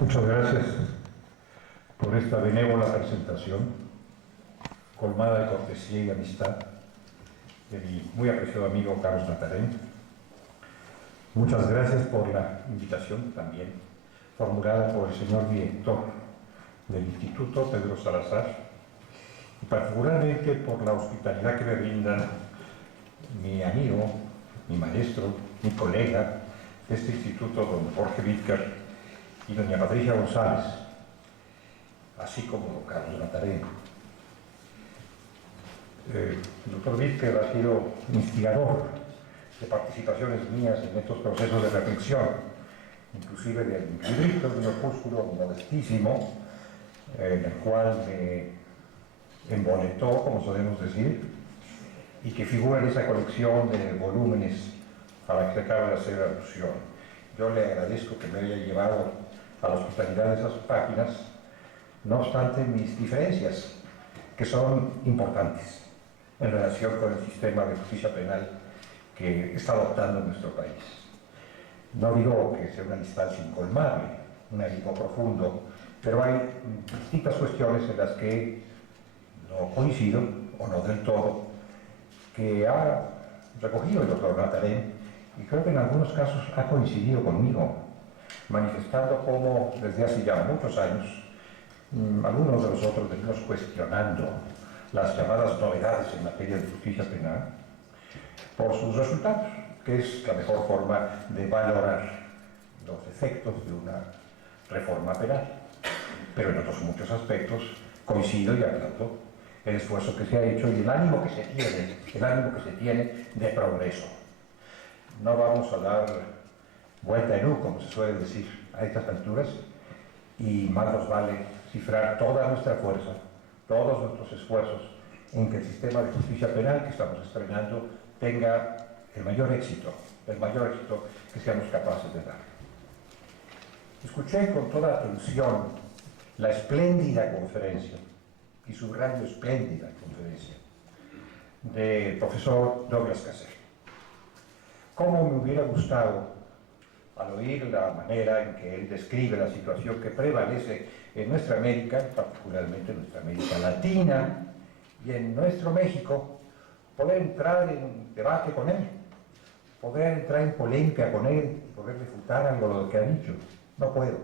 Muchas gracias por esta benévola presentación, colmada de cortesía y amistad, de mi muy apreciado amigo Carlos Natarén. Muchas gracias por la invitación también formulada por el señor director del Instituto, Pedro Salazar, y particularmente por la hospitalidad que me brindan mi amigo, mi maestro, mi colega de este instituto, don Jorge Vídker, y doña Patricia González, así como don Carlos Natarén. El doctor Vídker ha sido instigador de participaciones mías en estos procesos de reflexión, inclusive de un librito, de un opúsculo modestísimo, en el cual me emboletó, como solemos decir, y que figura en esa colección de volúmenes a la que se acaba de hacer alusión. Yo le agradezco que me haya llevado a la hospitalidad de esas páginas, no obstante mis diferencias, que son importantes en relación con el sistema de justicia penal que está adoptando nuestro país. No digo que sea una distancia incolmable, un abismo profundo, pero hay distintas cuestiones en las que no coincido, o no del todo, que ha recogido el doctor Natarén, y creo que en algunos casos ha coincidido conmigo, manifestando cómo desde hace ya muchos años algunos de nosotros venimos cuestionando las llamadas novedades en materia de justicia penal por sus resultados, que es la mejor forma de valorar los efectos de una reforma penal. Pero en otros muchos aspectos coincido y aplaudo el esfuerzo que se ha hecho y el ánimo que se tiene de progreso. No vamos a dar vuelta en U, como se suele decir a estas alturas, y más nos vale cifrar toda nuestra fuerza, todos nuestros esfuerzos en que el sistema de justicia penal que estamos estrenando tenga el mayor éxito que seamos capaces de dar. Escuché con toda atención la espléndida conferencia, y subrayo espléndida conferencia, del profesor Douglas Casser. Cómo me hubiera gustado, al oír la manera en que él describe la situación que prevalece en nuestra América, particularmente en nuestra América Latina y en nuestro México, poder entrar en debate con él, poder entrar en polémica con él y poder refutar algo de lo que ha dicho. No puedo.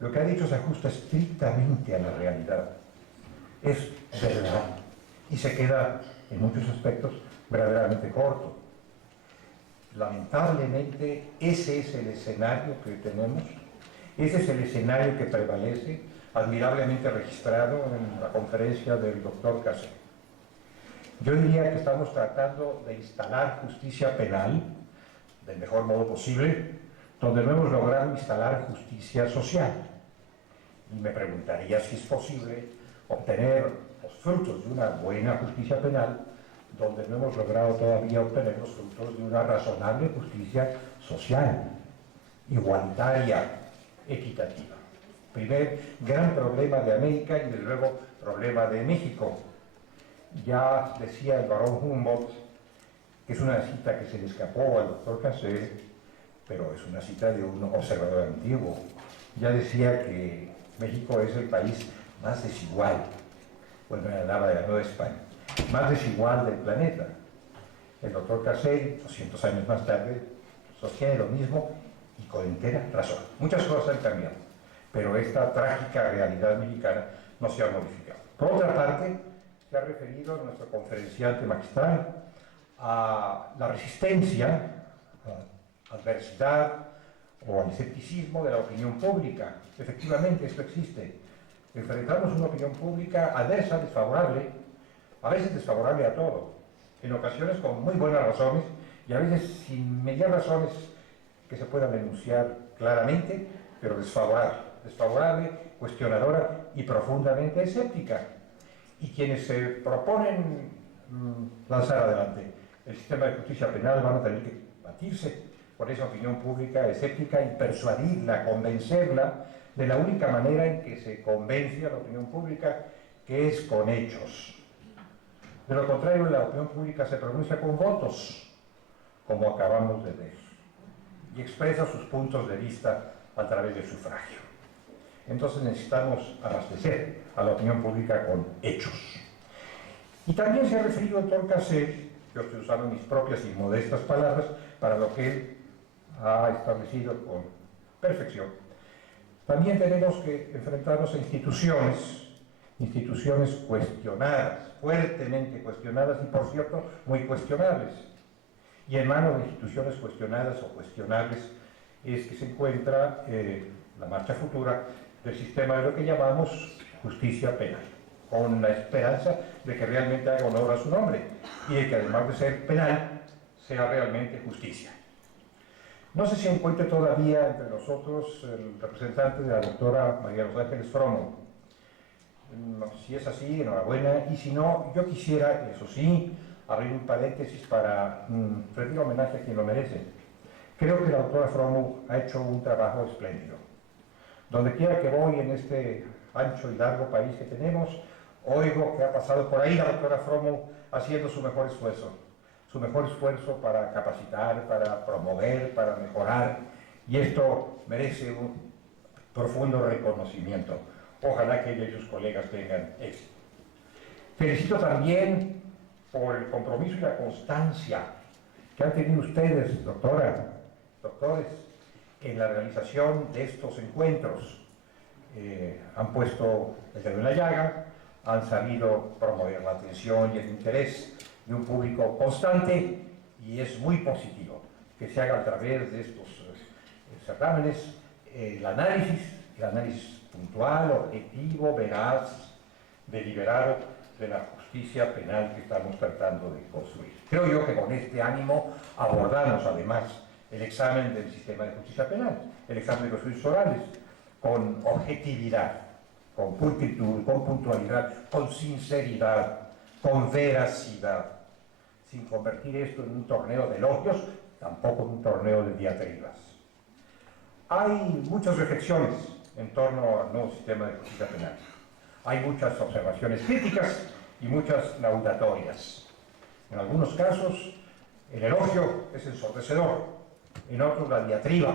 Lo que ha dicho se ajusta estrictamente a la realidad. Es verdad y se queda en muchos aspectos verdaderamente corto. Lamentablemente ese es el escenario que tenemos, ese es el escenario que prevalece, admirablemente registrado en la conferencia del doctor Casser. Yo diría que estamos tratando de instalar justicia penal del mejor modo posible, donde no hemos logrado instalar justicia social. Y me preguntaría si es posible obtener los frutos de una buena justicia penal donde no hemos logrado todavía obtener los frutos de una razonable justicia social, igualitaria, equitativa. Primer gran problema de América y desde luego problema de México. Ya decía el barón Humboldt, que es una cita que se le escapó al doctor Casser, pero es una cita de un observador antiguo. Ya decía que México es el país más desigual, bueno, hablaba de la Nueva España, más desigual del planeta. El doctor Casser, 200 años más tarde, sostiene lo mismo y con entera razón. Muchas cosas han cambiado, pero esta trágica realidad mexicana no se ha modificado. Por otra parte, se ha referido nuestro conferenciante magistral a la resistencia, a la adversidad o al escepticismo de la opinión pública. Efectivamente, esto existe. Enfrentamos una opinión pública adversa, desfavorable, a veces desfavorable a todo, en ocasiones con muy buenas razones y a veces sin medias razones que se puedan denunciar claramente, pero desfavorable, cuestionadora y profundamente escéptica. Y quienes se proponen lanzar adelante el sistema de justicia penal van a tener que batirse por esa opinión pública escéptica y persuadirla, convencerla de la única manera en que se convence a la opinión pública, que es con hechos. De lo contrario, la opinión pública se pronuncia con votos, como acabamos de ver, y expresa sus puntos de vista a través del sufragio. Entonces necesitamos abastecer a la opinión pública con hechos. Y también se ha referido el doctor Cassel, yo estoy usando mis propias y modestas palabras para lo que él ha establecido con perfección. También tenemos que enfrentarnos a instituciones cuestionadas, fuertemente cuestionadas y, por cierto, muy cuestionables. Y en manos de instituciones cuestionadas o cuestionables es que se encuentra la marcha futura del sistema de lo que llamamos justicia penal, con la esperanza de que realmente haga honor a su nombre y de que, además de ser penal, sea realmente justicia. No sé si se encuentra todavía entre nosotros el representante de la doctora María Los Ángeles Fromo. Si es así, enhorabuena, y si no, yo quisiera, eso sí, abrir un paréntesis para rendir homenaje a quien lo merece. Creo que la doctora Fromo ha hecho un trabajo espléndido. Donde quiera que voy en este ancho y largo país que tenemos, oigo que ha pasado por ahí la doctora Fromo haciendo su mejor esfuerzo para capacitar, para promover, para mejorar, y esto merece un profundo reconocimiento. Ojalá que ella y sus colegas tengan éxito. Felicito también por el compromiso y la constancia que han tenido ustedes, doctores, en la realización de estos encuentros. Han puesto el dedo en la llaga, han sabido promover la atención y el interés de un público constante, y es muy positivo que se haga a través de estos certámenes el análisis puntual, objetivo, veraz, deliberado de la justicia penal que estamos tratando de construir. Creo yo que con este ánimo abordamos además el examen del sistema de justicia penal, el examen de los juicios orales, con objetividad, con pulcritud, con puntualidad, con sinceridad, con veracidad, sin convertir esto en un torneo de elogios, tampoco en un torneo de diatribas. Hay muchas reflexiones en torno al nuevo sistema de justicia penal. Hay muchas observaciones críticas y muchas laudatorias. En algunos casos, el elogio es ensordecedor, en otros la diatriba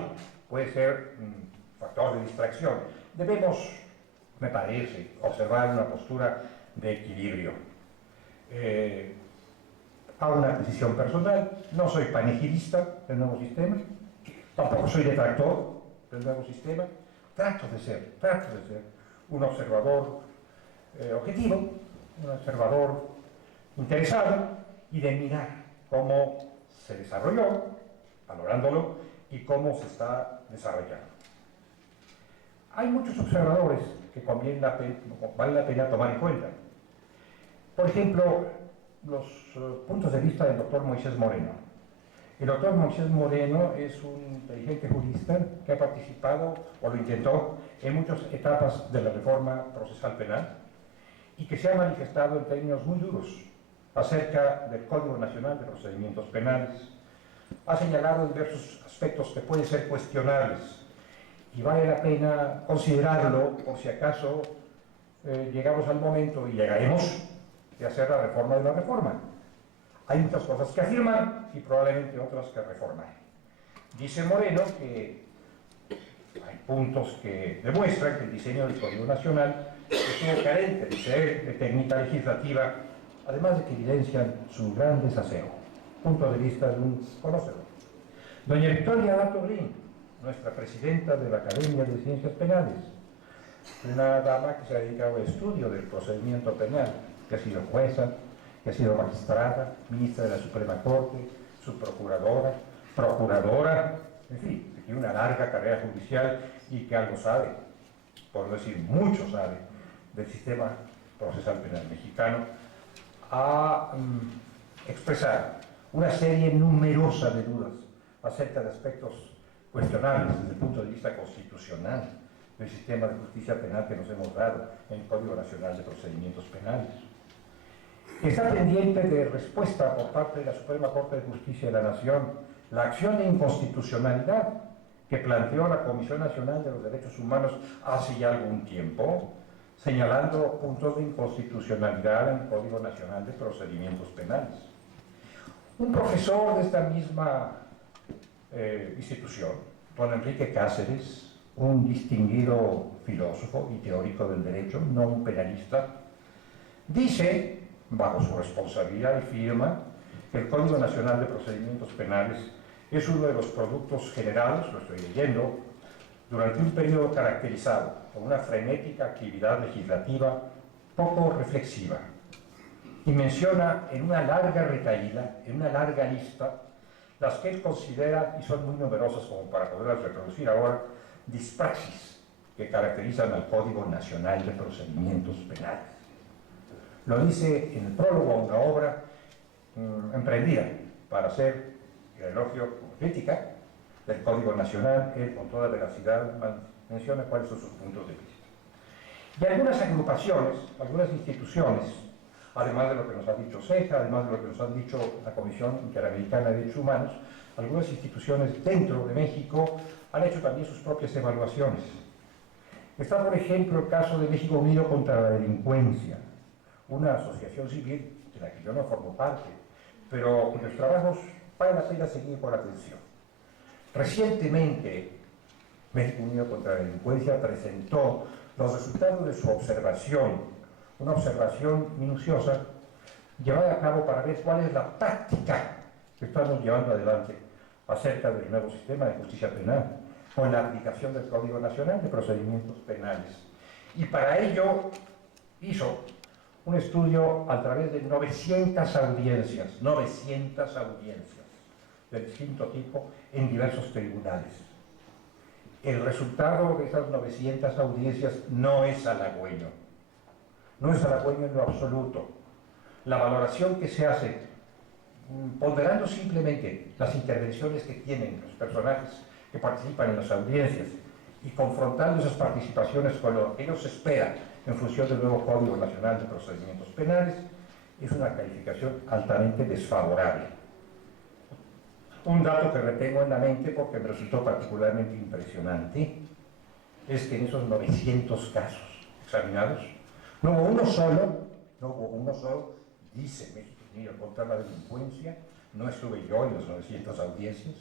puede ser un factor de distracción. Debemos, me parece, observar una postura de equilibrio. Hago una precisión personal, no soy panegirista del nuevo sistema, tampoco soy detractor del nuevo sistema, trato de ser un observador objetivo, un observador interesado, y de mirar cómo se desarrolló, valorándolo, y cómo se está desarrollando. Hay muchos observadores que vale la pena tomar en cuenta. Por ejemplo, los puntos de vista del doctor Moisés Moreno. El doctor Moisés Moreno es un inteligente jurista que ha participado, o lo intentó, en muchas etapas de la reforma procesal penal, y que se ha manifestado en términos muy duros acerca del Código Nacional de Procedimientos Penales. Ha señalado diversos aspectos que pueden ser cuestionables, y vale la pena considerarlo por si acaso llegamos al momento, y llegaremos, de hacer la reforma de la reforma. Hay muchas cosas que afirmar y probablemente otras que reformar. Dice Moreno que hay puntos que demuestran que el diseño del Código Nacional estuvo carente de técnica legislativa, además de que evidencian su gran desaseo. Punto de vista de un conocedor. Doña Victoria Latorrín, nuestra presidenta de la Academia de Ciencias Penales, una dama que se ha dedicado al estudio del procedimiento penal, que ha sido jueza, que ha sido magistrada, ministra de la Suprema Corte, subprocuradora, procuradora, en fin, que tiene una larga carrera judicial y que algo sabe, por no decir mucho sabe, del sistema procesal penal mexicano, ha expresado una serie numerosa de dudas acerca de aspectos cuestionables desde el punto de vista constitucional del sistema de justicia penal que nos hemos dado en el Código Nacional de Procedimientos Penales. Está pendiente de respuesta por parte de la Suprema Corte de Justicia de la Nación la acción de inconstitucionalidad que planteó la Comisión Nacional de los Derechos Humanos hace ya algún tiempo, señalando puntos de inconstitucionalidad en el Código Nacional de Procedimientos Penales. Un profesor de esta misma institución, don Enrique Cáceres, un distinguido filósofo y teórico del derecho, no un penalista, dice, bajo su responsabilidad y firma, que el Código Nacional de Procedimientos Penales es uno de los productos generados, lo estoy leyendo, durante un periodo caracterizado por una frenética actividad legislativa poco reflexiva, y menciona en una larga retahíla, en una larga lista, las que él considera, y son muy numerosas como para poderlas reproducir ahora, dispraxis que caracterizan al Código Nacional de Procedimientos Penales. Lo dice en el prólogo a una obra emprendida para hacer el elogio como crítica del Código Nacional. Él con toda veracidad menciona cuáles son sus puntos de vista. Y algunas agrupaciones, algunas instituciones, además de lo que nos ha dicho CEJA, además de lo que nos han dicho la Comisión Interamericana de Derechos Humanos, algunas instituciones dentro de México han hecho también sus propias evaluaciones. Está, por ejemplo, el caso de México Unido contra la Delincuencia, una asociación civil de la que yo no formo parte, pero cuyos trabajos vale la pena seguir con atención. Recientemente, México Unido contra la Delincuencia presentó los resultados de su observación, una observación minuciosa llevada a cabo para ver cuál es la práctica que estamos llevando adelante acerca del nuevo sistema de justicia penal con la aplicación del Código Nacional de Procedimientos Penales. Y para ello hizo un estudio a través de 900 audiencias de distinto tipo en diversos tribunales. El resultado de esas 900 audiencias no es halagüeño, no es halagüeño en lo absoluto. La valoración que se hace, ponderando simplemente las intervenciones que tienen los personajes que participan en las audiencias y confrontando esas participaciones con lo que ellos esperan en función del nuevo Código Nacional de Procedimientos Penales, es una calificación altamente desfavorable. Un dato que retengo en la mente porque me resultó particularmente impresionante es que en esos 900 casos examinados no hubo uno solo, dice México Unido contra la Delincuencia, no estuve yo en las 900 audiencias,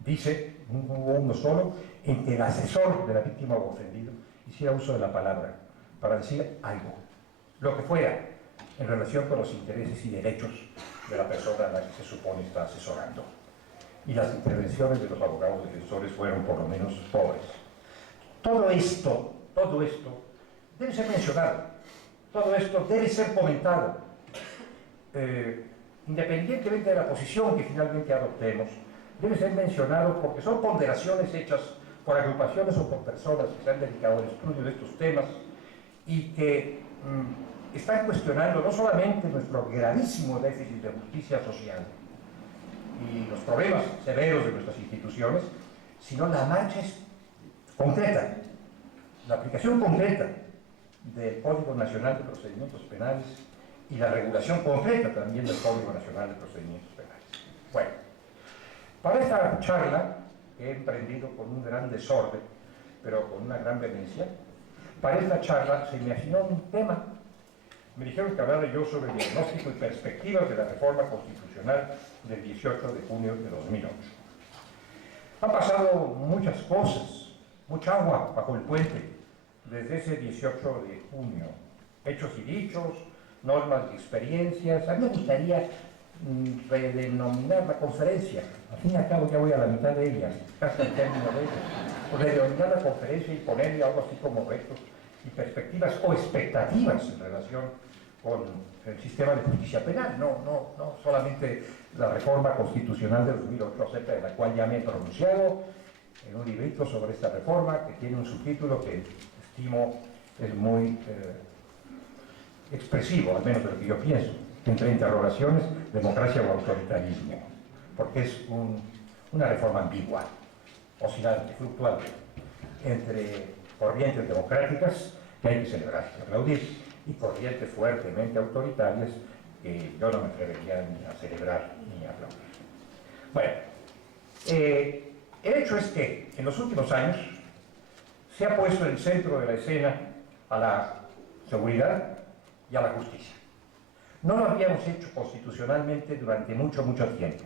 dice, no hubo uno solo en que el asesor de la víctima o ofendido hiciera uso de la palabra para decir algo, lo que fuera, en relación con los intereses y derechos de la persona a la que se supone está asesorando. Y las intervenciones de los abogados defensores fueron por lo menos pobres. Todo esto debe ser mencionado, todo esto debe ser comentado, independientemente de la posición que finalmente adoptemos, debe ser mencionado porque son ponderaciones hechas por agrupaciones o por personas que se han dedicado al estudio de estos temas y que están cuestionando no solamente nuestro gravísimo déficit de justicia social y los problemas severos de nuestras instituciones, sino la marcha concreta, la aplicación concreta del Código Nacional de Procedimientos Penales y la regulación concreta también del Código Nacional de Procedimientos Penales. Bueno, para esta charla, que he emprendido con un gran desorden, pero con una gran vehemencia, para esta charla se me asignó un tema. Me dijeron que hablara yo sobre el diagnóstico y perspectivas de la reforma constitucional del 18 de junio de 2008. Han pasado muchas cosas, mucha agua bajo el puente desde ese 18 de junio. Hechos y dichos, normas y experiencias. A mí me gustaría redenominar la conferencia. Al fin y al cabo ya voy a la mitad de ella, casi al término de ella. Redenominar la conferencia y ponerle algo así como retos y perspectivas o expectativas en relación con el sistema de justicia penal, no solamente la reforma constitucional de 2008, acerca de la cual ya me he pronunciado en un librito sobre esta reforma que tiene un subtítulo que estimo es muy expresivo, al menos de lo que yo pienso, entre interrogaciones, democracia o autoritarismo, porque es una reforma ambigua, oscilante, fluctuante, entre corrientes democráticas que hay que celebrar y aplaudir, y corrientes fuertemente autoritarias que yo no me atrevería ni a celebrar ni a aplaudir. Bueno, el hecho es que en los últimos años se ha puesto en el centro de la escena a la seguridad y a la justicia. No lo habíamos hecho constitucionalmente durante mucho tiempo.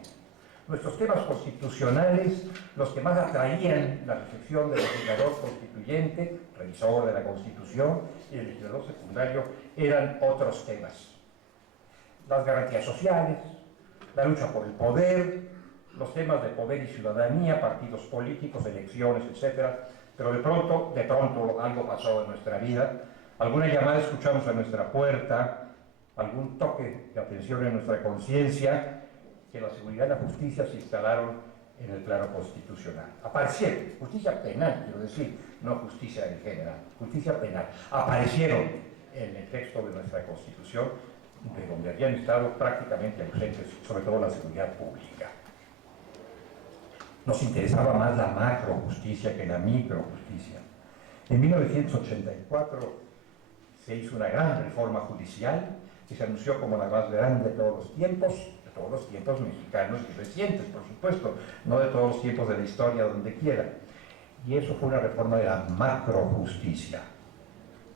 Nuestros temas constitucionales, los que más atraían la reflexión del legislador constituyente, revisor de la Constitución, y el legislador secundario, eran otros temas. Las garantías sociales, la lucha por el poder, los temas de poder y ciudadanía, partidos políticos, elecciones, etc. Pero de pronto algo pasó en nuestra vida, alguna llamada escuchamos a nuestra puerta, algún toque de atención en nuestra conciencia, que la seguridad y la justicia se instalaron en el plano constitucional. Aparecieron, justicia penal, quiero decir, no justicia en general, justicia penal, aparecieron en el texto de nuestra Constitución, de donde habían estado prácticamente ausentes, sobre todo la seguridad pública. Nos interesaba más la macrojusticia que la microjusticia. En 1984 se hizo una gran reforma judicial que se anunció como la más grande de todos los tiempos mexicanos y recientes, por supuesto, no de todos los tiempos de la historia, donde quiera. Y eso fue una reforma de la macrojusticia.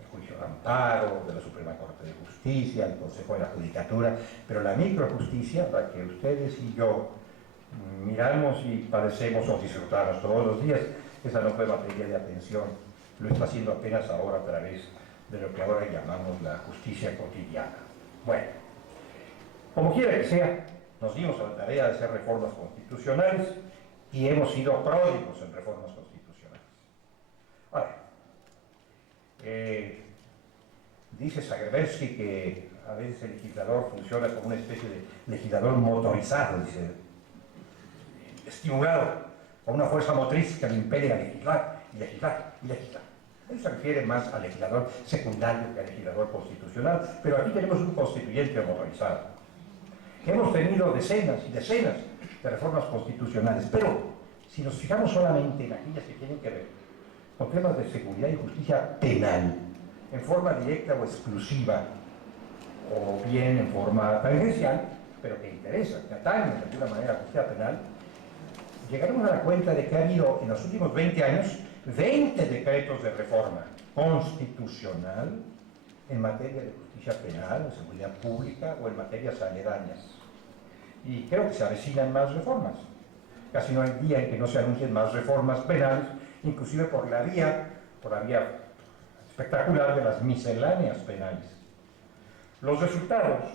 El juicio de amparo, de la Suprema Corte de Justicia, el Consejo de la Judicatura, pero la microjusticia, la que ustedes y yo miramos y padecemos o disfrutamos todos los días, esa no fue materia de atención, lo está haciendo apenas ahora a través de lo que ahora llamamos la justicia cotidiana. Bueno, como quiera que sea, nos dimos a la tarea de hacer reformas constitucionales y hemos sido pródigos en reformas constitucionales. Ahora, dice Zagerberski que a veces el legislador funciona como una especie de legislador motorizado, dice, estimulado por una fuerza motriz que le impele a legislar y legislar y legislar. Eso se refiere más al legislador secundario que al legislador constitucional, pero aquí tenemos un constituyente motorizado. Hemos tenido decenas y decenas de reformas constitucionales, pero si nos fijamos solamente en aquellas que tienen que ver con temas de seguridad y justicia penal, en forma directa o exclusiva, o bien en forma tangencial, pero que interesa, que atañen de alguna manera a la justicia penal, llegaremos a la cuenta de que ha habido en los últimos 20 años 20 decretos de reforma constitucional en materia de justicia penal, de seguridad pública o en materias aledañas. Y creo que se avecinan más reformas. Casi no hay día en que no se anuncien más reformas penales, inclusive por la vía espectacular de las misceláneas penales. Los resultados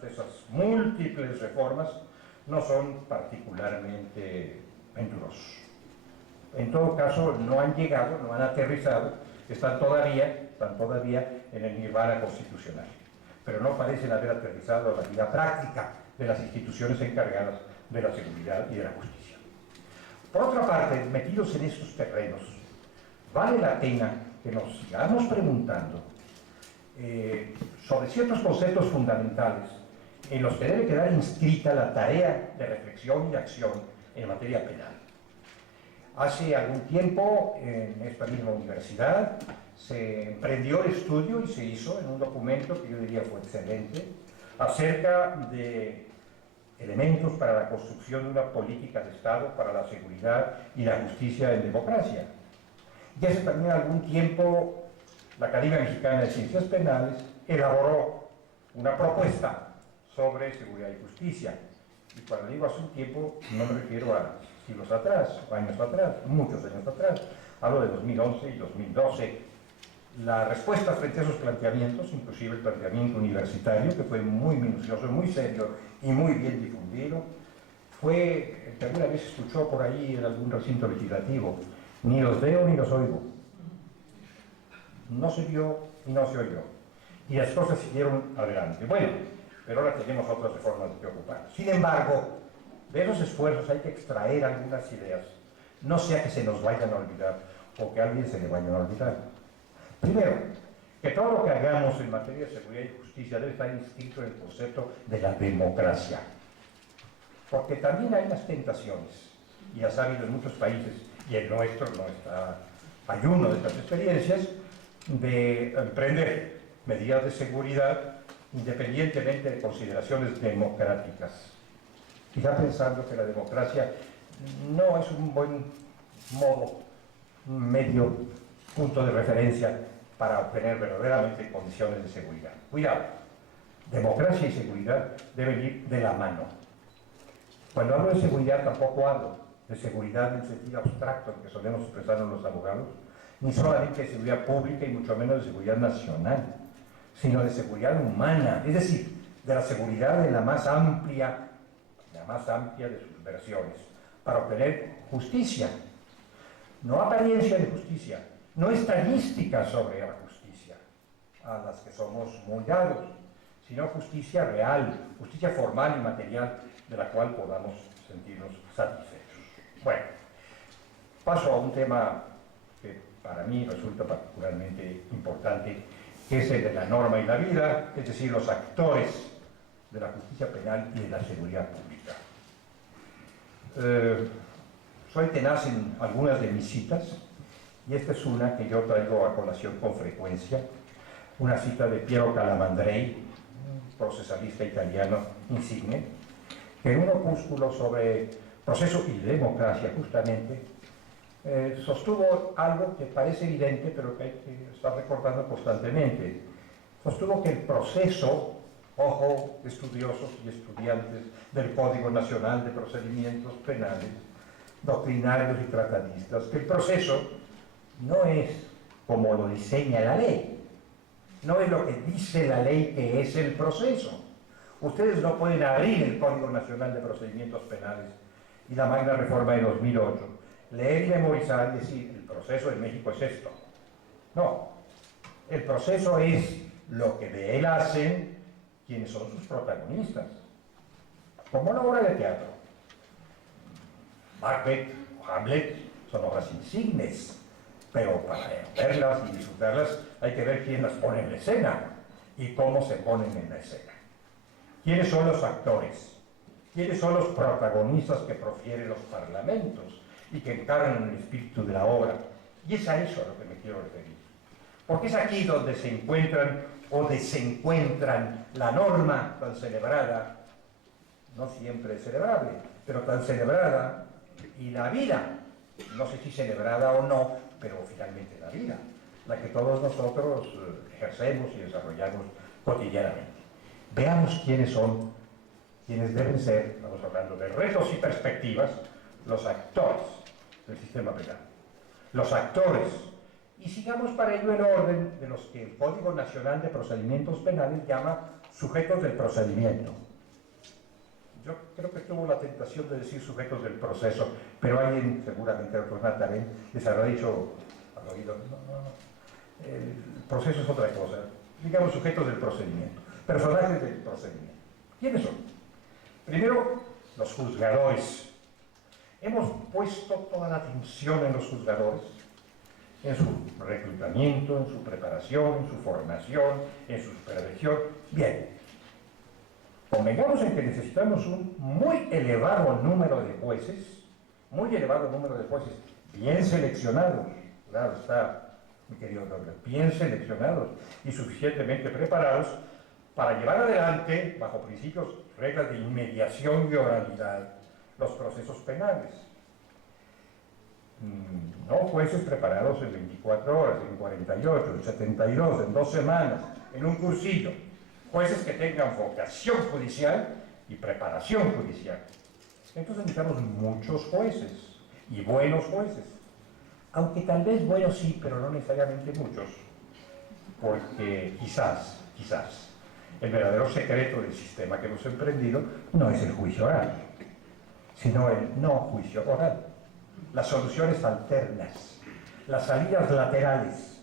de esas múltiples reformas no son particularmente venturosos. En todo caso, no han llegado, no han aterrizado, están todavía en el nirvana constitucional, pero no parecen haber aterrizado a la vida práctica de las instituciones encargadas de la seguridad y de la justicia. Por otra parte, metidos en estos terrenos, vale la pena que nos sigamos preguntando sobre ciertos conceptos fundamentales en los que debe quedar inscrita la tarea de reflexión y acción en materia penal. Hace algún tiempo, en esta misma universidad, se emprendió el estudio y se hizo en un documento que yo diría fue excelente, acerca de elementos para la construcción de una política de Estado para la seguridad y la justicia en democracia. Y hace también algún tiempo, la Academia Mexicana de Ciencias Penales elaboró una propuesta sobre seguridad y justicia. Y cuando digo hace un tiempo, no me refiero a siglos atrás, años atrás, muchos años atrás, hablo de 2011 y 2012. La respuesta frente a esos planteamientos, inclusive el planteamiento universitario, que fue muy minucioso, muy serio y muy bien difundido, fue, que alguna vez escuchó por ahí en algún recinto legislativo, ni los veo ni los oigo. No se vio y no se oyó. Y las cosas siguieron adelante. Bueno, pero ahora tenemos otras reformas de que ocupar. Sin embargo, de esos esfuerzos hay que extraer algunas ideas, no sea que se nos vayan a olvidar o que a alguien se le vayan a olvidar. Primero, que todo lo que hagamos en materia de seguridad y justicia debe estar inscrito en el concepto de la democracia. Porque también hay unas tentaciones, y ya sabido en muchos países, y el nuestro no está ayuno de estas experiencias, de emprender medidas de seguridad independientemente de consideraciones democráticas. Quizá pensando que la democracia no es un buen modo, medio punto de referencia para obtener verdaderamente condiciones de seguridad. Cuidado, democracia y seguridad deben ir de la mano. Cuando hablo de seguridad tampoco hablo de seguridad en sentido abstracto que solemos expresarnos los abogados, ni solamente de seguridad pública y mucho menos de seguridad nacional, sino de seguridad humana, es decir, de la seguridad de la más amplia de sus versiones, para obtener justicia, no apariencia de justicia, no estadística sobre la justicia, a las que somos muy dados, sino justicia real, justicia formal y material, de la cual podamos sentirnos satisfechos. Bueno, paso a un tema que para mí resulta particularmente importante, que es el de la norma y la vida, es decir, los actores de la justicia penal y de la seguridad pública. Soy tenaz en algunas de mis citas, y esta es una que yo traigo a colación con frecuencia, una cita de Piero Calamandrei, un procesalista italiano insigne, que en un opúsculo sobre proceso y democracia, justamente, sostuvo algo que parece evidente, pero que hay que estar recordando constantemente. Sostuvo que el proceso, ojo, estudiosos y estudiantes del Código Nacional de Procedimientos Penales, doctrinarios y tratadistas, que el proceso no es como lo diseña la ley, no es lo que dice la ley que es el proceso. Ustedes no pueden abrir el Código Nacional de Procedimientos Penales y la Magna Reforma de 2008, leer y memorizar y decir, el proceso en México es esto. No, el proceso es lo que de él hacen quienes son sus protagonistas. Como una obra de teatro. Macbeth o Hamlet son obras insignes, pero para verlas y disfrutarlas hay que ver quién las pone en la escena y cómo se ponen en la escena. ¿Quiénes son los actores? ¿Quiénes son los protagonistas que profieren los parlamentos y que encarnan el espíritu de la obra? Y es a eso a lo que me quiero referir. Porque es aquí donde se encuentran o desencuentran la norma tan celebrada, no siempre celebrable, pero tan celebrada, y la vida, no sé si celebrada o no, pero finalmente la vida, la que todos nosotros ejercemos y desarrollamos cotidianamente. Veamos quiénes son, quiénes deben ser, estamos hablando de retos y perspectivas, los actores del sistema penal. Los actores, y sigamos para ello el orden de los que el Código Nacional de Procedimientos Penales llama sujetos del procedimiento. Yo creo que tuvo la tentación de decir sujetos del proceso, pero alguien, seguramente otros Natarén, les habrá dicho al oído, no, el proceso es otra cosa, digamos sujetos del procedimiento, personajes del procedimiento. ¿Quiénes son? Primero, los juzgadores. Hemos puesto toda la atención en los juzgadores, en su reclutamiento, en su preparación, en su formación, en su supervisión. Bien. Convengamos en que necesitamos un muy elevado número de jueces, bien seleccionados, claro está, mi querido Douglas, bien seleccionados y suficientemente preparados para llevar adelante, bajo principios, reglas de inmediación y oralidad, los procesos penales. No jueces preparados en 24 horas, en 48, en 72, en 2 semanas, en un cursillo. Jueces que tengan vocación judicial y preparación judicial. Entonces necesitamos muchos jueces y buenos jueces. Aunque tal vez buenos sí, pero no necesariamente muchos. Porque quizás, el verdadero secreto del sistema que hemos emprendido no es el juicio oral, sino el no juicio oral. Las soluciones alternas, las salidas laterales.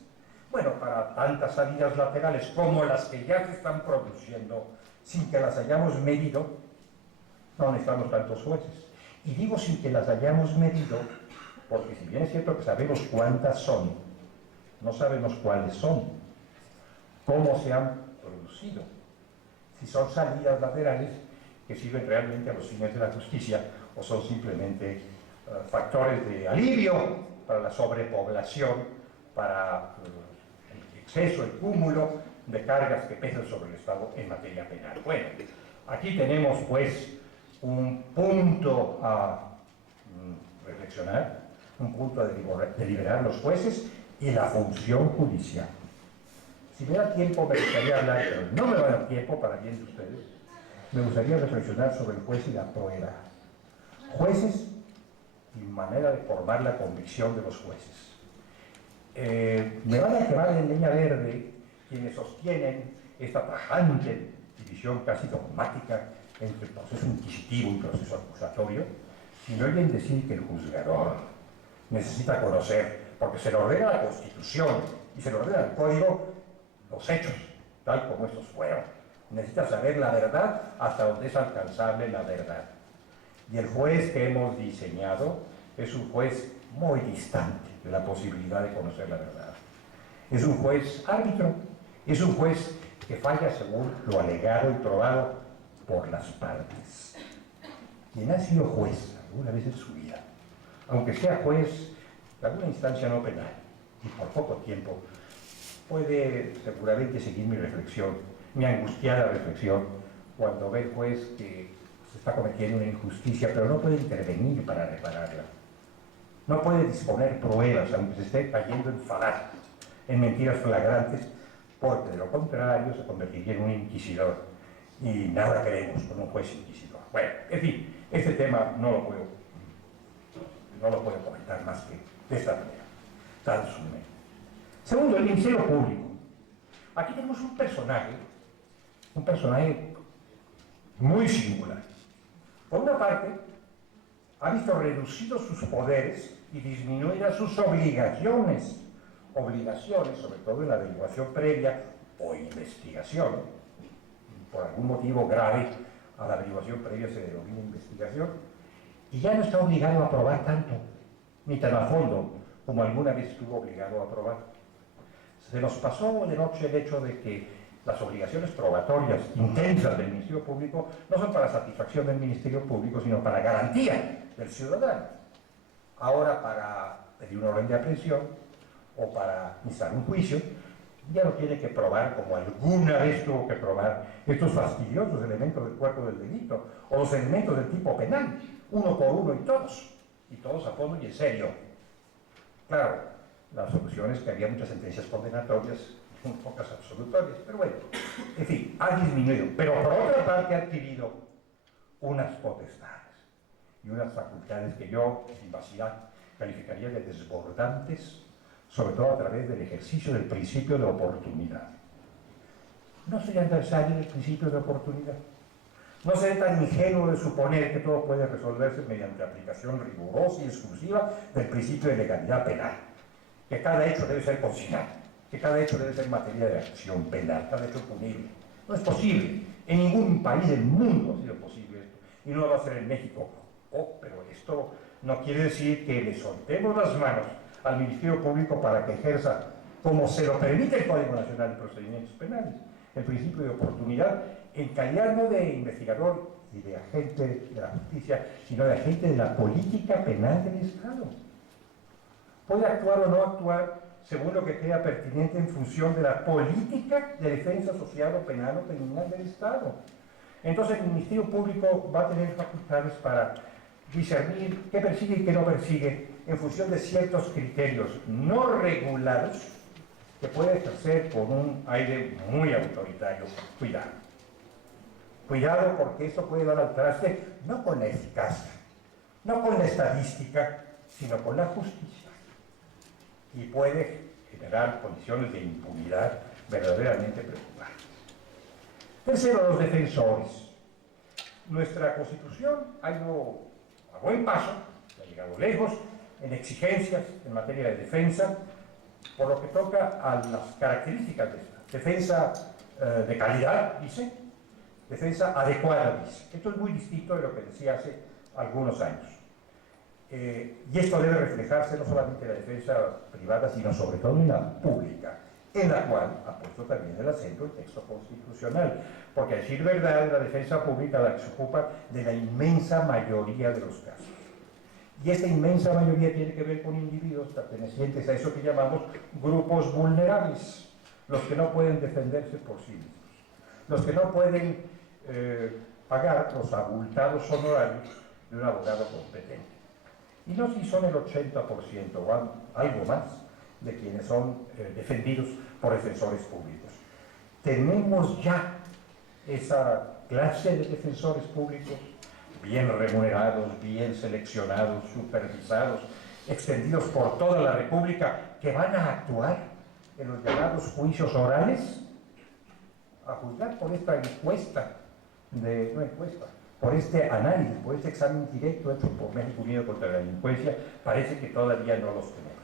Bueno, para tantas salidas laterales como las que ya se están produciendo, sin que las hayamos medido, no necesitamos tantos jueces. Y digo sin que las hayamos medido, porque si bien es cierto que sabemos cuántas son, no sabemos cuáles son, cómo se han producido, si son salidas laterales que sirven realmente a los fines de la justicia o son simplemente factores de alivio para la sobrepoblación, para el exceso, el cúmulo de cargas que pesan sobre el Estado en materia penal. Bueno, aquí tenemos pues un punto a reflexionar, un punto a deliberar los jueces y la función judicial. Si me da tiempo me gustaría hablar, pero no me va a dar tiempo para bien de ustedes, me gustaría reflexionar sobre el juez y la prueba. jueces y manera de formar la convicción de los jueces. Me van a quemar en leña verde quienes sostienen esta tajante división casi dogmática entre el proceso inquisitivo y el proceso acusatorio, y me oyen decir que el juzgador necesita conocer, porque se le ordena la Constitución y se le ordena el Código, los hechos, tal como estos fueron. Necesita saber la verdad hasta donde es alcanzable la verdad. Y el juez que hemos diseñado es un juez muy distante de la posibilidad de conocer la verdad. Es un juez árbitro, es un juez que falla según lo alegado y probado por las partes. Quien ha sido juez alguna vez en su vida, aunque sea juez de alguna instancia no penal y por poco tiempo, puede seguramente seguir mi reflexión, mi angustiada reflexión, cuando ve el juez que se está cometiendo una injusticia, pero no puede intervenir para repararla. No puede disponer pruebas, aunque se esté cayendo en falacias, en mentiras flagrantes, porque de lo contrario se convertiría en un inquisidor. Y nada queremos con un juez inquisidor. Bueno, en fin, este tema no lo puedo comentar más que de esta manera, tan sume. Segundo, el Ministerio Público. Aquí tenemos un personaje muy singular. Por una parte, ha visto reducidos sus poderes y disminuidas sus obligaciones, sobre todo en la averiguación previa o investigación. Por algún motivo grave, a la averiguación previa se denomina investigación, y ya no está obligado a probar tanto, ni tan a fondo como alguna vez estuvo obligado a probar. Se nos pasó de noche el hecho de que las obligaciones probatorias intensas del Ministerio Público no son para satisfacción del Ministerio Público, sino para garantía del ciudadano. Ahora, para pedir una orden de aprehensión o para instalar un juicio, ya no tiene que probar, como alguna vez tuvo que probar, estos fastidiosos elementos del cuerpo del delito, o los elementos del tipo penal, uno por uno y todos a fondo y en serio. Claro, la solución es que había muchas sentencias condenatorias, pocas absolutorias, pero bueno, en fin, ha disminuido, pero por otra parte ha adquirido unas potestades y unas facultades que yo, sin vacilar, calificaría de desbordantes, sobre todo a través del ejercicio del principio de oportunidad. No soy adversario del principio de oportunidad. No seré tan ingenuo de suponer que todo puede resolverse mediante aplicación rigurosa y exclusiva del principio de legalidad penal, que cada hecho debe ser consignado, que cada hecho debe ser materia de acción penal, cada hecho punible. No es posible. En ningún país del mundo ha sido posible esto, y no lo va a hacer en México. Pero esto no quiere decir que le soltemos las manos al Ministerio Público para que ejerza, como se lo permite el Código Nacional de Procedimientos Penales, el principio de oportunidad, en calidad no de investigador y de agente de la justicia, sino de agente de la política penal del Estado. Puede actuar o no actuar según lo que crea pertinente en función de la política de defensa social o penal o criminal del Estado. Entonces el Ministerio Público va a tener facultades para discernir qué persigue y qué no persigue en función de ciertos criterios no regulados que puede ejercer con un aire muy autoritario. Cuidado. Cuidado, porque esto puede dar al traste no con la eficacia, no con la estadística, sino con la justicia. Y puede generar condiciones de impunidad verdaderamente preocupantes. Tercero, los defensores. Nuestra Constitución ha ido a buen paso, ha llegado lejos en exigencias en materia de defensa, por lo que toca a las características de esta. Defensa de calidad, dice, defensa adecuada, dice. Esto es muy distinto de lo que decía hace algunos años. Y esto debe reflejarse no solamente en la defensa privada, sino sobre todo en la pública, en la cual ha puesto también el acento el texto constitucional, porque a decir verdad, la defensa pública la que se ocupa de la inmensa mayoría de los casos. Y esta inmensa mayoría tiene que ver con individuos pertenecientes a eso que llamamos grupos vulnerables, los que no pueden defenderse por sí mismos, los que no pueden pagar los abultados honorarios de un abogado competente. Y no si son el 80% o algo más de quienes son defendidos por defensores públicos. Tenemos ya esa clase de defensores públicos bien remunerados, bien seleccionados, supervisados, extendidos por toda la República, que van a actuar en los llamados juicios orales, a juzgar por esta encuesta, por este análisis, por este examen directo hecho por México Unido contra la Delincuencia. Parece que todavía no los tenemos.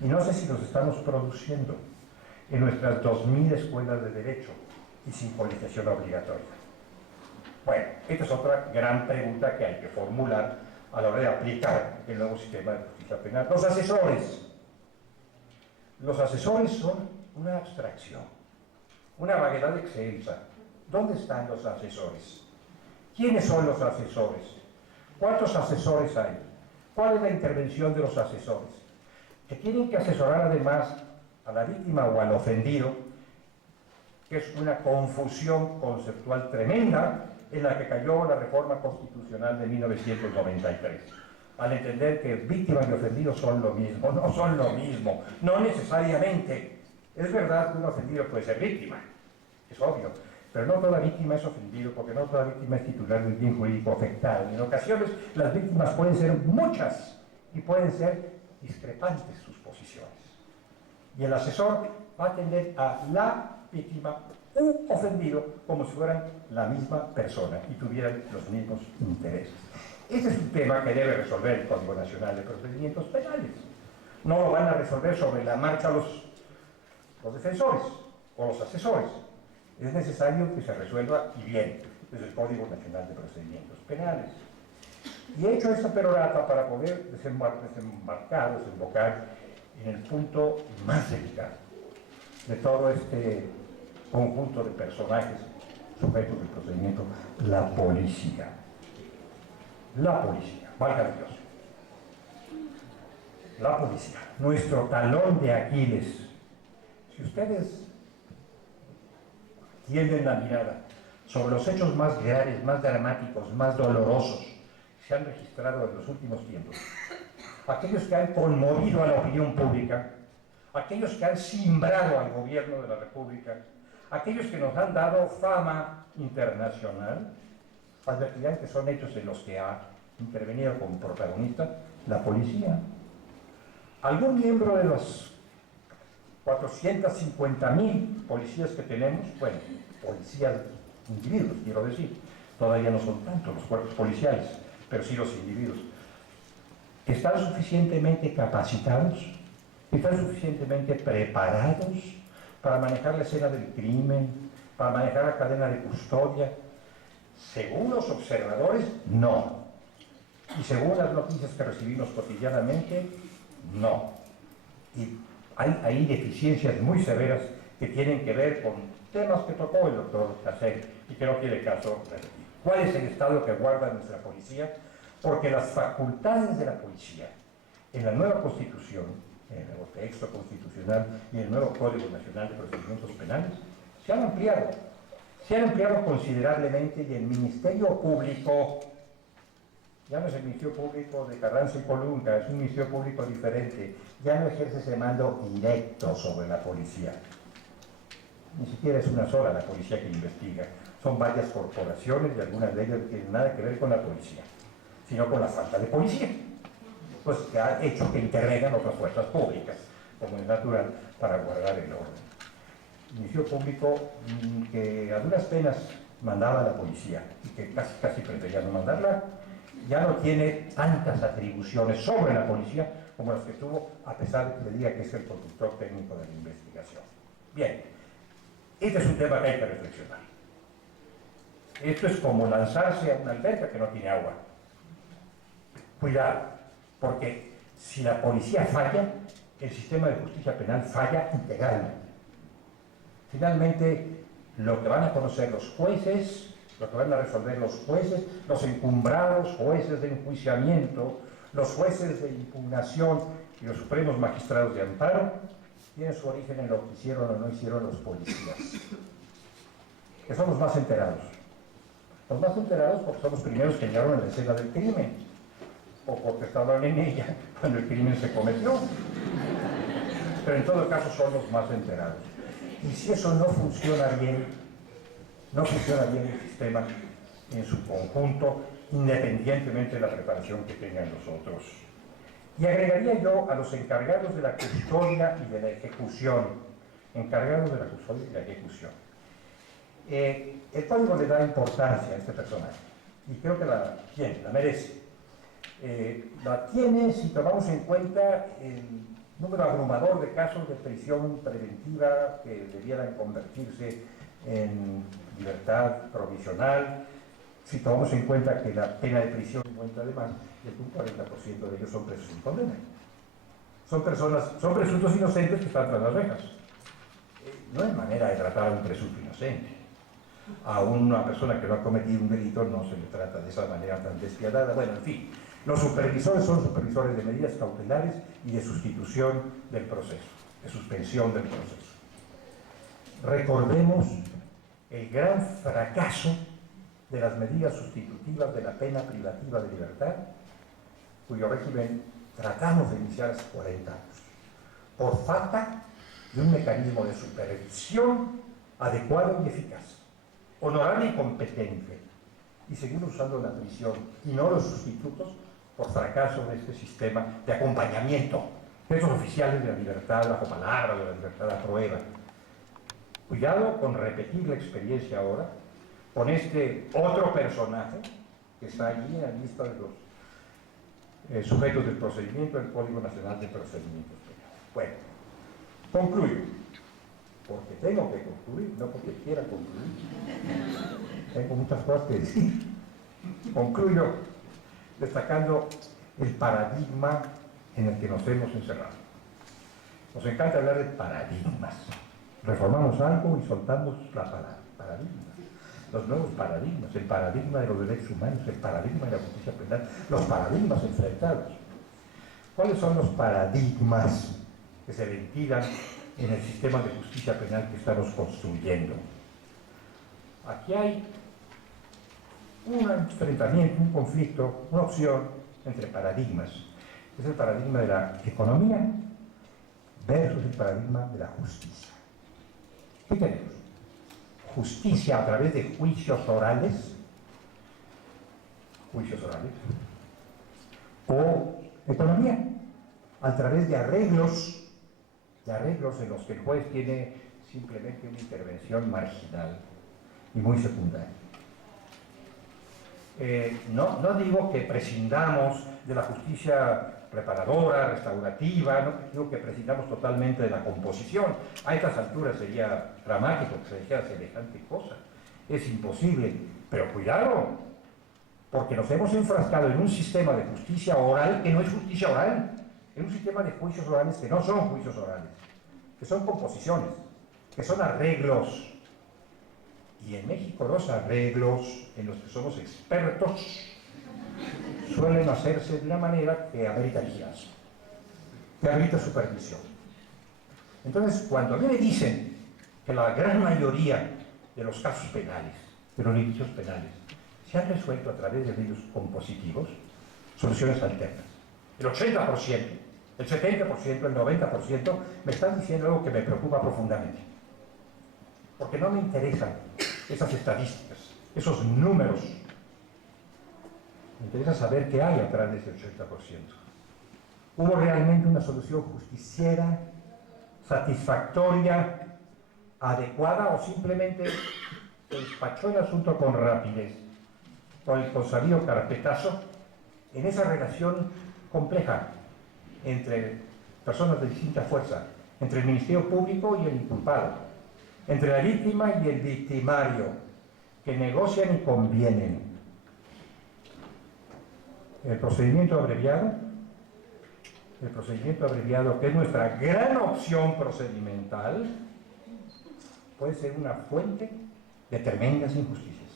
Y no sé si los estamos produciendo en nuestras 2000 escuelas de Derecho y sin politización obligatoria. Bueno, esta es otra gran pregunta que hay que formular a la hora de aplicar el nuevo sistema de justicia penal. Los asesores. Los asesores son una abstracción, una vaguedad excelsa. ¿Dónde están los asesores? ¿Quiénes son los asesores? ¿Cuántos asesores hay? ¿Cuál es la intervención de los asesores? Que tienen que asesorar además a la víctima o al ofendido, que es una confusión conceptual tremenda en la que cayó la reforma constitucional de 1993, al entender que víctimas y ofendidos son lo mismo. No son lo mismo, no necesariamente. Es verdad que un ofendido puede ser víctima, es obvio, pero no toda víctima es ofendido, porque no toda víctima es titular del bien jurídico afectado. En ocasiones las víctimas pueden ser muchas y pueden ser discrepantes sus posiciones. Y el asesor va a atender a la víctima u ofendido como si fueran la misma persona y tuvieran los mismos intereses. Ese es un tema que debe resolver el Código Nacional de Procedimientos Penales. No lo van a resolver sobre la marcha los defensores o los asesores. Es necesario que se resuelva, y bien, desde el Código Nacional de Procedimientos Penales. Y he hecho esta perorata para poder desembocar en el punto más delicado de todo este conjunto de personajes sujetos del procedimiento: la policía. La policía, válgame Dios. La policía, nuestro talón de Aquiles. Si ustedes tienden la mirada sobre los hechos más graves, más dramáticos, más dolorosos que se han registrado en los últimos tiempos, aquellos que han conmovido a la opinión pública, aquellos que han simbrado al gobierno de la República, aquellos que nos han dado fama internacional, advertirán que son hechos en los que ha intervenido como protagonista la policía. Algún miembro de los 450.000 policías que tenemos, bueno, policías individuos, quiero decir, todavía no son tantos los cuerpos policiales, pero sí los individuos, ¿están suficientemente capacitados? ¿Están suficientemente preparados para manejar la escena del crimen, para manejar la cadena de custodia? Según los observadores, no. Y según las noticias que recibimos cotidianamente, no. Y hay ahí deficiencias muy severas que tienen que ver con temas que tocó el doctor Casey y que no tiene caso repetir. ¿Cuál es el estado que guarda nuestra policía? Porque las facultades de la policía en la nueva Constitución, en el nuevo texto constitucional y en el nuevo Código Nacional de Procedimientos Penales se han ampliado considerablemente, y el Ministerio Público ya no es el Ministerio Público de Carranza y Colunga, es un Ministerio Público diferente, ya no ejerce ese mando directo sobre la policía. Ni siquiera es una sola la policía que investiga, son varias corporaciones y algunas de ellas no tienen nada que ver con la policía, sino con la falta de policía, pues que ha hecho que intervengan otras fuerzas públicas, como es natural, para guardar el orden. El Ministerio Público que a duras penas mandaba a la policía y que casi prefería no mandarla, ya no tiene tantas atribuciones sobre la policía como las que tuvo, a pesar de que le diga que es el conductor técnico de la investigación. Bien, este es un tema que hay que reflexionar. Esto es como lanzarse a una alberca que no tiene agua. Cuidado, porque si la policía falla, el sistema de justicia penal falla integralmente. Finalmente, lo que van a conocer los jueces, lo que van a resolver los jueces, los encumbrados jueces de enjuiciamiento, los jueces de impugnación y los supremos magistrados de amparo, tienen su origen en lo que hicieron o no hicieron los policías, que son los más enterados. Los más enterados porque son los primeros que llegaron a la escena del crimen, o porque estaban en ella cuando el crimen se cometió. Pero en todo caso son los más enterados. Y si eso no funciona bien el sistema en su conjunto, independientemente de la preparación que tengan los otros. Y agregaría yo a los encargados de la custodia y de la ejecución. Encargados de la custodia y la ejecución. El código le da importancia a este personaje y creo que la tiene, la merece. La tiene si tomamos en cuenta el número abrumador de casos de prisión preventiva que debieran convertirse en libertad provisional, si tomamos en cuenta que la pena de prisión cuenta además de que un 40% de ellos son presos sin condena. Son presuntos inocentes que están tras las rejas. No hay manera de tratar a un presunto inocente. A una persona que no ha cometido un delito no se le trata de esa manera tan despiadada. Bueno, en fin, los supervisores son supervisores de medidas cautelares y de sustitución del proceso, de suspensión del proceso. Recordemos el gran fracaso de las medidas sustitutivas de la pena privativa de libertad, cuyo régimen tratamos de iniciar hace 40 años, por falta de un mecanismo de supervisión adecuado y eficaz, honorable y competente, y seguir usando la prisión y no los sustitutos por fracaso de este sistema de acompañamiento de esos oficiales de la libertad bajo palabra, de la libertad a prueba. Cuidado con repetir la experiencia ahora con este otro personaje que está allí en la lista de los sujetos del procedimiento del Código Nacional de Procedimientos Penales. Bueno, concluyo, porque tengo que concluir, no porque quiera concluir. Tengo muchas cosas que decir. Concluyo destacando el paradigma en el que nos hemos encerrado. Nos encanta hablar de paradigmas. Reformamos algo y soltamos la palabra, paradigma. Los nuevos paradigmas, el paradigma de los derechos humanos, el paradigma de la justicia penal, los paradigmas enfrentados. ¿Cuáles son los paradigmas que se ventilan en el sistema de justicia penal que estamos construyendo? Aquí hay un enfrentamiento, un conflicto, una opción entre paradigmas. Es el paradigma de la economía versus el paradigma de la justicia. ¿Qué tenemos? Justicia a través de juicios orales, o economía a través de arreglos en los que el juez tiene simplemente una intervención marginal y muy secundaria. No digo que prescindamos de la justicia reparadora, restaurativa, no digo que prescindamos totalmente de la composición. A estas alturas sería dramático que se dijera semejante cosa. Es imposible, pero cuidado, porque nos hemos enfrascado en un sistema de justicia oral que no es justicia oral, en un sistema de juicios orales que no son juicios orales, que son composiciones, que son arreglos. Y en México los arreglos en los que somos expertos suelen hacerse de una manera que amerita vigilancia, que amerita supervisión. Entonces, cuando a mí me dicen que la gran mayoría de los casos penales, de los litigios penales, se han resuelto a través de medios compositivos, soluciones alternas, el 80%, el 70%, el 90%, me están diciendo algo que me preocupa profundamente. Porque no me interesan esas estadísticas, esos números. Me interesa saber qué hay atrás de ese 80%. ¿Hubo realmente una solución justiciera, satisfactoria, adecuada, o simplemente se despachó el asunto con rapidez, con el consabido carpetazo, en esa relación compleja entre personas de distinta fuerza, entre el Ministerio Público y el inculpado, entre la víctima y el victimario, que negocian y convienen? El procedimiento abreviado, que es nuestra gran opción procedimental, puede ser una fuente de tremendas injusticias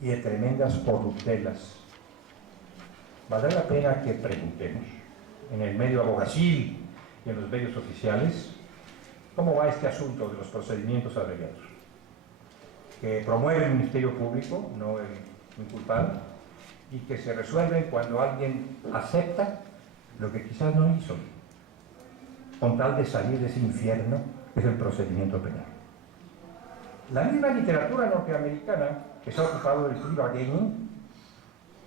y de tremendas corruptelas. Valdrá la pena que preguntemos en el medio abogacil y en los medios oficiales cómo va este asunto de los procedimientos abreviados, que promueve el Ministerio Público, no el inculpado, y que se resuelven cuando alguien acepta lo que quizás no hizo, con tal de salir de ese infierno que es el procedimiento penal. La misma literatura norteamericana que se ha ocupado del plea bargaining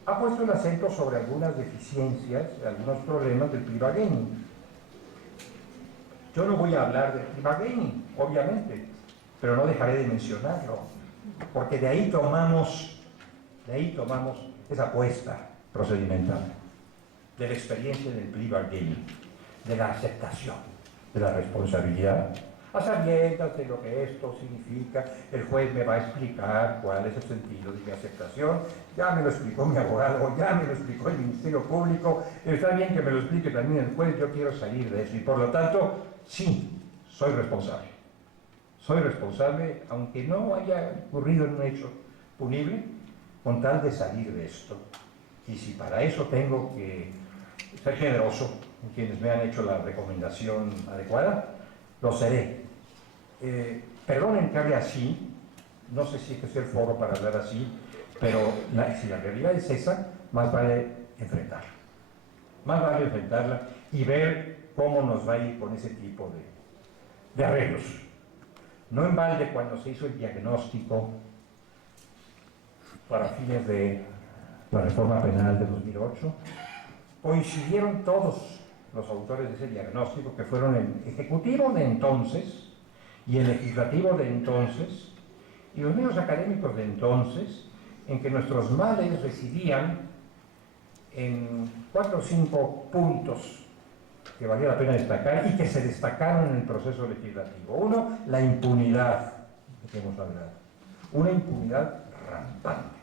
ha puesto el acento sobre algunas deficiencias, algunos problemas del primagénim. Yo no voy a hablar del primagénim, obviamente, pero no dejaré de mencionarlo, porque de ahí tomamos esa apuesta procedimental, de la experiencia del plea bargaining, de la aceptación, de la responsabilidad, a sabiendas de lo que esto significa. El juez me va a explicar cuál es el sentido de mi aceptación, ya me lo explicó mi abogado, ya me lo explicó el Ministerio Público, está bien que me lo explique también el juez, yo quiero salir de eso, y por lo tanto, sí, soy responsable. Soy responsable, aunque no haya ocurrido en un hecho punible, con tal de salir de esto. Y si para eso tengo que ser generoso con quienes me han hecho la recomendación adecuada, lo seré. Perdonen que hable así, no sé si este es el foro para hablar así, pero si la realidad es esa, más vale enfrentarla. Más vale enfrentarla y ver cómo nos va a ir con ese tipo de arreglos. No en balde, cuando se hizo el diagnóstico para fines de la reforma penal de 2008, coincidieron todos los autores de ese diagnóstico, que fueron el ejecutivo de entonces y el legislativo de entonces y los medios académicos de entonces, en que nuestros males residían en 4 o 5 puntos que valía la pena destacar y que se destacaron en el proceso legislativo. Uno, la impunidad de que hemos hablado, una impunidad rampante.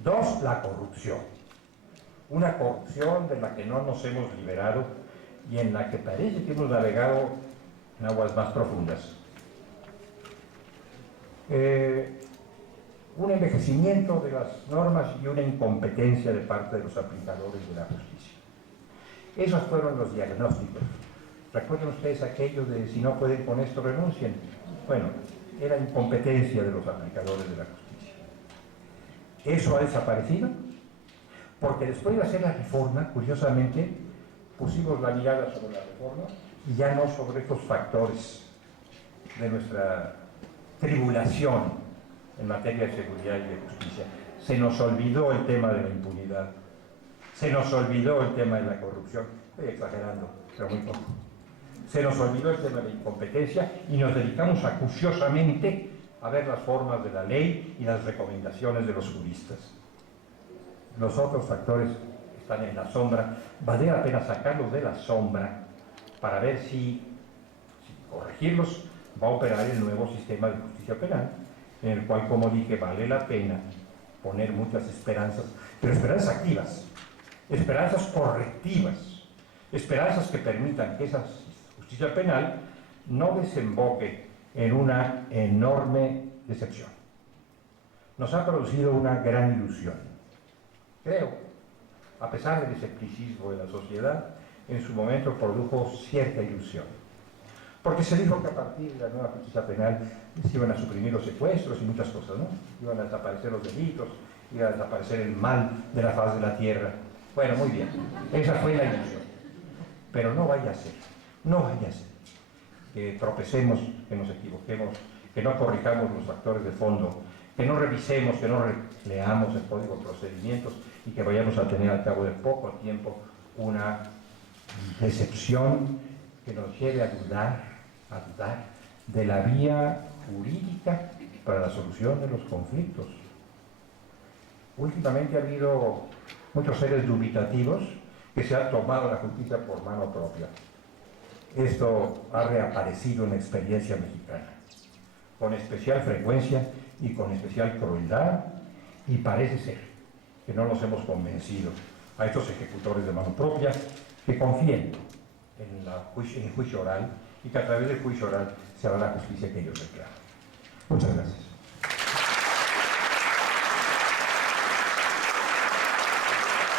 2, la corrupción, una corrupción de la que no nos hemos liberado y en la que parece que hemos navegado en aguas más profundas. Un envejecimiento de las normas y una incompetencia de parte de los aplicadores de la justicia. Esos fueron los diagnósticos. ¿Recuerdan ustedes aquello de si no pueden con esto renuncien? Bueno, era incompetencia de los aplicadores de la justicia. Eso ha desaparecido, porque después de hacer la reforma, curiosamente, pusimos la mirada sobre la reforma y ya no sobre estos factores de nuestra tribulación en materia de seguridad y de justicia. Se nos olvidó el tema de la impunidad, se nos olvidó el tema de la corrupción, estoy exagerando, pero muy poco. Se nos olvidó el tema de la incompetencia y nos dedicamos acuciosamente a ver las formas de la ley y las recomendaciones de los juristas. Los otros factores están en la sombra, vale la pena sacarlos de la sombra para ver si corregirlos va a operar el nuevo sistema de justicia penal, en el cual, como dije, vale la pena poner muchas esperanzas, pero esperanzas activas, esperanzas correctivas, esperanzas que permitan que esa justicia penal no desemboque en una enorme decepción. Nos ha producido una gran ilusión. Creo, a pesar del escepticismo de la sociedad, en su momento produjo cierta ilusión. Porque se dijo que a partir de la nueva justicia penal se iban a suprimir los secuestros y muchas cosas, ¿no? Iban a desaparecer los delitos, iba a desaparecer el mal de la faz de la tierra. Bueno, muy bien, esa fue la ilusión. Pero no vaya a ser que tropecemos, que nos equivoquemos, que no corrijamos los factores de fondo, que no revisemos, que no leamos el código de procedimientos y que vayamos a tener al cabo de poco tiempo una decepción que nos lleve a dudar de la vía jurídica para la solución de los conflictos. Últimamente ha habido muchos seres dubitativos que se han tomado la justicia por mano propia. Esto ha reaparecido en la experiencia mexicana, con especial frecuencia y con especial crueldad, y parece ser que no nos hemos convencido a estos ejecutores de mano propia que confíen en el juicio oral y que a través del juicio oral se hará la justicia que ellos reclaman. Muchas gracias.